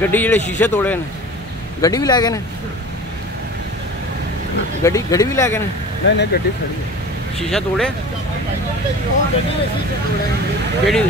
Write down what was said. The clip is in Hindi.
गड्डी जेडे शीशे तोड़े ने, गड्डी भी लै गए ने, गड्डी भी लै गए ने। नहीं गड्डी खड़ी है। शीशा तोड़े केड़ी